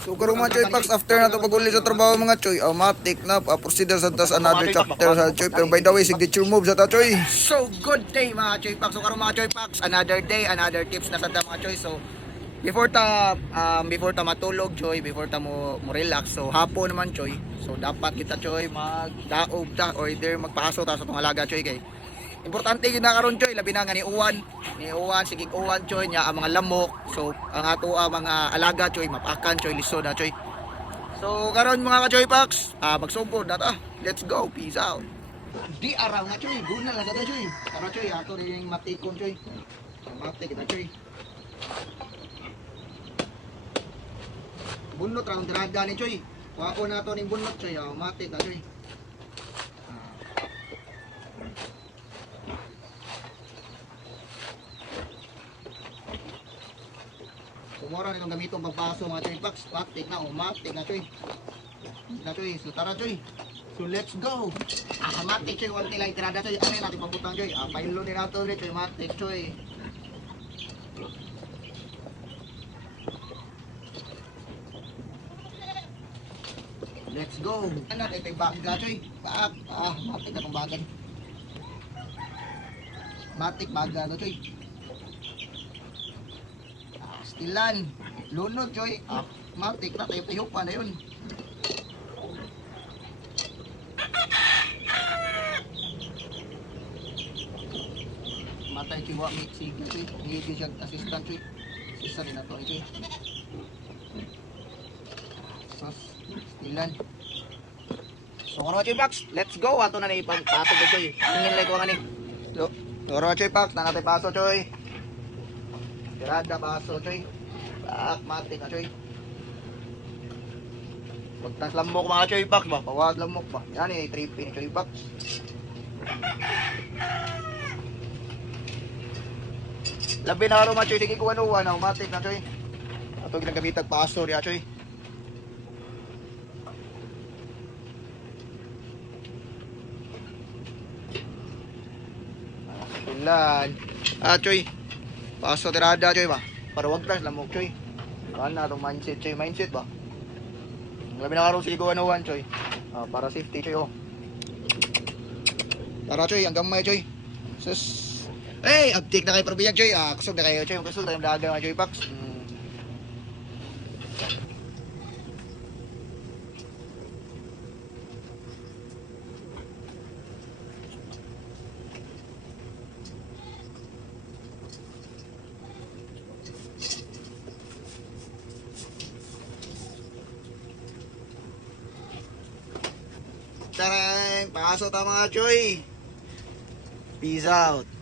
So karon mga choy packs after na to pag-uli sa trabaho mga choy, oh, matik na pa proceed sa tas another chapter sa choy. Pero by the way, signature move sa ta choy. So, good day mga Choy Packs. So, karon mga Choy Packs, another day, another tips na sa ta mga Choy. So, before ta um, before ta matulog Choy, before ta mo, mo relax. So, hapon naman Choy. So, dapat kita Choy magdaog ta or either magpaso ta sa tong alaga Choy kay. Importante gyud na karon Choy, labi na nga ni Uwan. Ni Uwan sige Uwan Choy nya ang mga lamok. So, ang ato ang mga alaga Choy, mapakan Choy, lisod na Choy. So, karon mga ka-Choy Packs, ah, magsugod na ta. Let's go. Peace out. Di araw nga choy, guna lang gada choy. Tara choy, ato rin matikon choy. Mati kita choy. Bunot ra ang diraga ni choy. Kuha ko na to ning bunot choy, oh, mati ta choy. Kumora nitong gamitong pagpaso mga choy packs. Matik na, oh, matik na choy. Na choy, so tara choy. So let's go. Ah, matik choy, wala nila itirada choy. Ano natin pabutang choy? Ah, pailo ni nato rin choy, matik choy. Let's go. Ano, ito yung baga choy. Ah, matik na tong bagan. Matik baga to choy. Stilan. Lunod choy. Ah, matik na tayo tayo pa na yun. matay chiwa mi sige choy hindi siya assistant choy isa din nato choy sos stilan so karon choy box let's go. Ato na ni pag pato ko choy tingin like ko nga ni. So karon choy box na natin paso choy tirada paso choy bak mati ka choy Pagtas lamok mga choy box ba pawag lamok ba yan eh trippy ni choy box Labi na araw machoy, sige ko ano, ano, matik na choy. Ato ginagamit ang paso ri choy. Tulan. Ah, choy. Paso tirada choy ba? Para wag tas lamok choy. Kan na tong mindset choy, mindset ba? Labi na ko ano, one choy. Ah, para safety choy oh. Tara choy, ang gamay choy. Sus. Eh, update na kayo probiyag, Joy. Ah, kusog na kayo, Joy. Kusog na yung daga Joy Pax. Hmm. Tarang! Pasok ta mga Joy! Peace out!